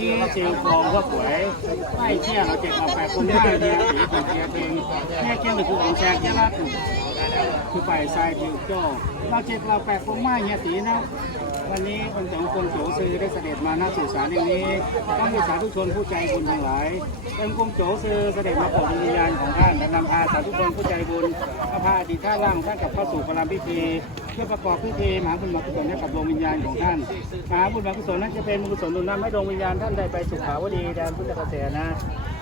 กี้จิวฟองก็ป่วยไม่เชี่ยเราเจ็บเราแปลคนได้เนี่ยสีของเชียร์เองแม่เชี่ยหรือคือของแชร์เกี้ยละถูก คือไปทรายผิวโจเราเจ็บเราแปลคงไม่เฮียตีนะ วันนี้คนสองคนโจซือได้เสด็จมาหน้าสุสานแห่งนี้ต้องมีสาธุชนผู้ใจบุญทั้งหลายเป็นกรมโจซือเสด็จมาโปรดดวงวิญญาณของท่านและนำพาสาธุชนผู้ใจบุญมาพาอดีตท่าล่างของท่านกลับเข้าสู่พระรามพิธีเพื่อประกอบพิธีมหาบุญมหากุศลให้กับดวงวิญญาณของท่านมหาบุญมหากุศลนั้นจะเป็นบุญกุศลหนุนนำให้ดวงวิญญาณท่านได้ไปสุขาวดีแดนพุทธเกษตรนะ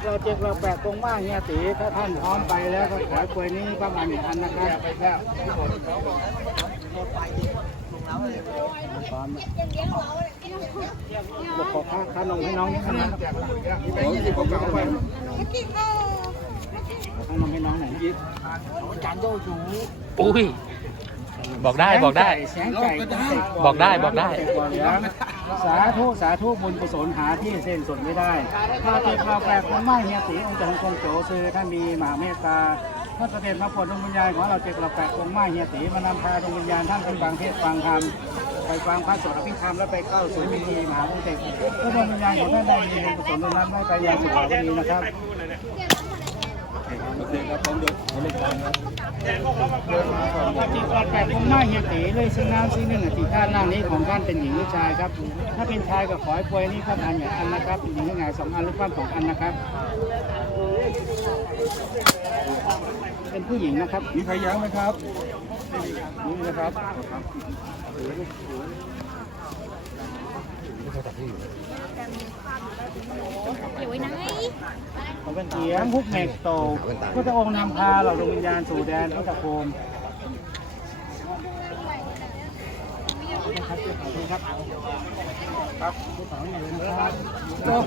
เราเจ็บเราแปลกคงมากเฮียตีถ้าท่านพร้อมไปแล้วก็ขายควยนี้ประมาณหนึ่งอันนะครับพร้อมบอกขอค่าค่านมให้น้องนิดนึงนะขอค่านมให้น้องหน่อยนะอุ้ย บอกได้บอกได้ แสงไก่บอกได้บอกได้สาธุสาธุบุญกุศลหาที่เส้นสุดไม่ได้ข้าเจ็บข้าวแปลกคนไม่เฮียตีองค์จังคงโจซื้อท่านมีมหาเมตตาท่านเสด็จมาโปรดดวงวิญญาณของเราเจ็บเราแปลกคงไม่เฮียตีมานำพาดวงวิญญาณท่านขึ้นบางเทศฟังธรรมไปฟังพระสวดอภิธรรมแล้วไปเข้าสู่พิธีมหาบุญเตกเพื่อดวงวิญญาณของท่านได้มีบุญกุศลตรงนั้นได้ไปยังสุขาวดีนะครับ ปฏิบัติแบบคงหน้าเฮียตีเลยซึ่งน้ำซึ่งหนึ่งติท่านหน้านี้ของท่านเป็นหญิงหรือชายครับ ถ้าเป็นชายก็ขอให้ป่วยนี่ครับอันอย่างอันนะครับหญิงก็ไงสองอันหรือความสองอันนะครับ เป็นผู้หญิงนะครับ มีใครยั้งไหมครับนี่นะครับ อยู่ไหนผมเป็นเสียงฮุกเมกโตพุทธองค์นำพาเราดวงวิญญาณสู่แดนพุทธภูมิครับครับครับ